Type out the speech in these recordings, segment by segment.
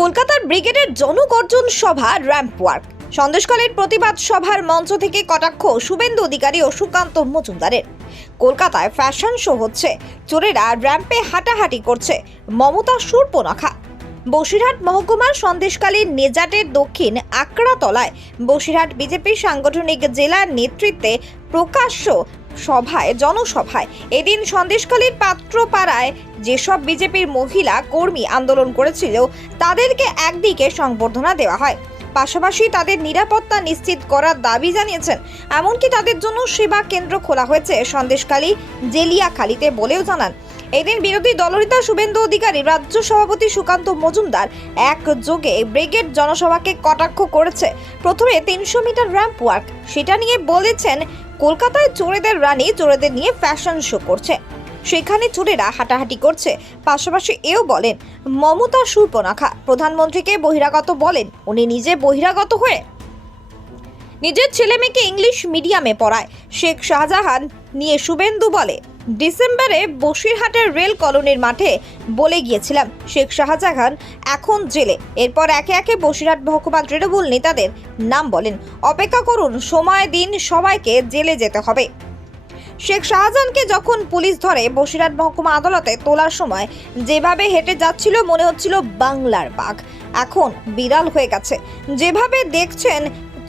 কলকাতার ব্রিগেডের জনগর্জন সভা, র্যাম্প ওয়ার্ক। সন্দেশকালের প্রতিবাদ সভার মঞ্চ থেকে কটাক্ষ শুভেন্দু অধিকারী ও সুকান্ত মজুমদারের। কলকাতায় ফ্যাশন শো হচ্ছে। চোরেরা র্যাম্পে হাঁটাহাঁটি করছে। মমতা সুরপনাখা। বসিরহাট মহকুমার সন্দেশকালীর নেজাটের দক্ষিণ আকড়াতলায় বসিরহাট বিজেপির সাংগঠনিক জেলার নেতৃত্বে প্রকাশ্য সভায়, জনসভায়। এদিন সন্দেশখালীর পাত্রপাড়ায় যেসব বিজেপির মহিলা কর্মী আন্দোলন করেছিল, তাদেরকে একদিকে সংবর্ধনা দেওয়া হয়। পাশাপাশি তাদের নিরাপত্তা নিশ্চিত করার দাবি জানিয়েছেন। এমনকি তাদের জন্য সেবা কেন্দ্র খোলা হয়েছে সন্দেশখালী জেলিয়াখালীতে বলেও জানান। এদিন বিরোধী দলনেতা শুভেন্দু অধিকারী, রাজ্য সভাপতি সুকান্ত মজুমদার এক যোগে ব্রিগেড জনসভাকে কটাক্ষ করেছে। প্রথমে তিনশো মিটার র্যাম্প ওয়ার্ক সেটা নিয়ে বলেছেন কলকাতায় চোরেদের রানী চোরেদের নিয়ে ফ্যাশন শো করছে। সেখানে চোরেরা হাঁটাহাঁটি করছে। পাশাপাশি এও বলেন, মমতা সুপনাখা, প্রধানমন্ত্রীকে বহিরাগত বলেন, উনি নিজে বহিরাগত হয়ে নিজের ছেলে মেয়েকে ইংলিশ মিডিয়ামে পড়ায়। শেখ শাহজাহান নিয়ে শুভেন্দু বলে। ডিসেম্বরে বসিরহাটের রেল কলোনির মাঠে বলে গিয়েছিলাম, শেখ শাহজাহান এখন জেলে। এরপর একে একে বসিরহাট মহকুমা তৃণমূল নেতাদের নাম বলেন। অপেক্ষা করুন, সময় দিন সবাইকে জেলে যেতে হবে। শেখ শাহজাহানকে যখন পুলিশ ধরে, বসিরহাট মহকুমা আদালতে তোলার সময় যেভাবে হেঁটে যাচ্ছিল, মনে হচ্ছিল বাংলার বাঘ। এখন বিড়াল হয়ে গেছে। যেভাবে দেখছেন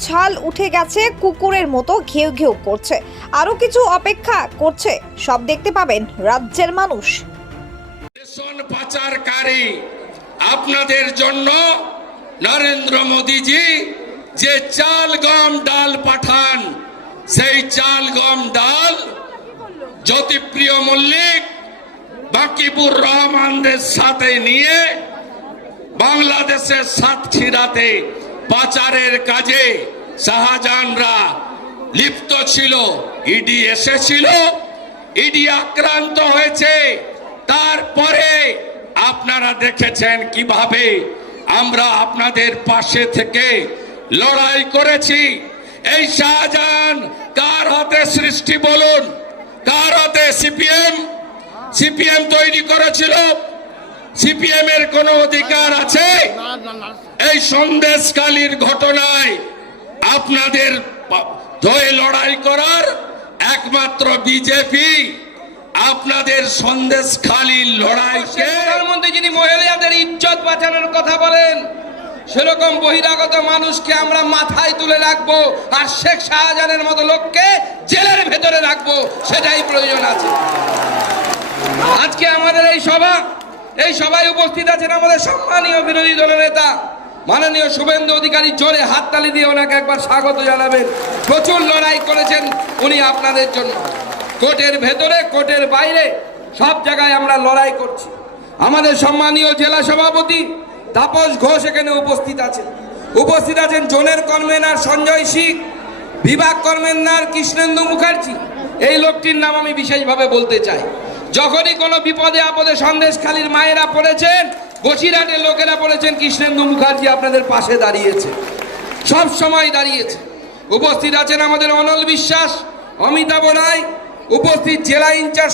ছাল উঠে গেছে, কুকুরের মতো ঘেউ ঘেউ করছে। আরও কিছু অপেক্ষা করছে, সব দেখতে পাবেন রাজ্যের মানুষ। পাচারকারী, আপনাদের জন্য নরেন্দ্র মোদীজি যে চাল, গম, ডাল পাঠান, সেই চাল, গম, ডাল জ্যোতিপ্রিয় মল্লিক বাকিবুর রহমানদের সাথে নিয়ে বাংলাদেশের সাতক্ষীরাতে পাচারের কাজে শাহজাহানরা লিপ্ত ছিল, ইডি এসেছিল, ইডি আক্রান্ত হয়েছে। তারপরে আপনারা দেখেছেন কীভাবে আমরা আপনাদের পাশে থেকে লড়াই করেছি। এই শাহজাহান কার হাতে সৃষ্টি বলুন? কার হাতে? সিপিএম? সিপিএম তৈরি করেছিল? সিপিএম এর কোনো অধিকার আছে? এই সন্দেশকালীর ঘটনায় আপনাদের পা- লড়াই করার একমাত্র বিজেপি আপনাদের সন্দেশখালীর লড়াইকে প্রধানমন্ত্রী যিনি মহিলাদের ইজ্জত বাঁচানোর কথা বলেন, সেরকম বহিরাগত মানুষকে আমরা মাথায় তুলে রাখব আর শেখ শাহজাহানের মতো লোককে জেলের ভেতরে রাখব, সেটাই প্রয়োজন আছে। আজকে আমাদের এই সভা, এই সভায় উপস্থিত আছেন আমাদের সম্মানীয় বিরোধী দলের নেতা মাননীয় শুভেন্দু অধিকারী জোরে হাততালি দিয়ে ওনাকে একবার স্বাগত জানাবেন। প্রচুর লড়াই করেছেন উনি আপনাদের জন্য। কোর্টের ভেতরে, কোর্টের বাইরে সব জায়গায় আমরা লড়াই করছি। আমাদের সম্মানীয় জেলা সভাপতি তাপস ঘোষ এখানে উপস্থিত আছেন। উপস্থিত আছেন জোনের কনভেনার সঞ্জয় সিং, বিভাগ কনভেনার কৃষ্ণেন্দু মুখার্জি। এই লোকটির নাম আমি বিশেষভাবে বলতে চাই। যখনই কোনো বিপদে আপদে সন্দেশখালীর মায়েরা পড়েছেন বসিরহাটের লোকেরা বলেছেন, কৃষ্ণেন্দু মুখার্জি আপনাদের পাশে দাঁড়িয়েছে। সব সময় দাঁড়িয়েছে। উপস্থিত আছেন আমাদের অনল বিশ্বাস, অমিতাভ রায়, উপস্থিত জেলা ইনচার্জ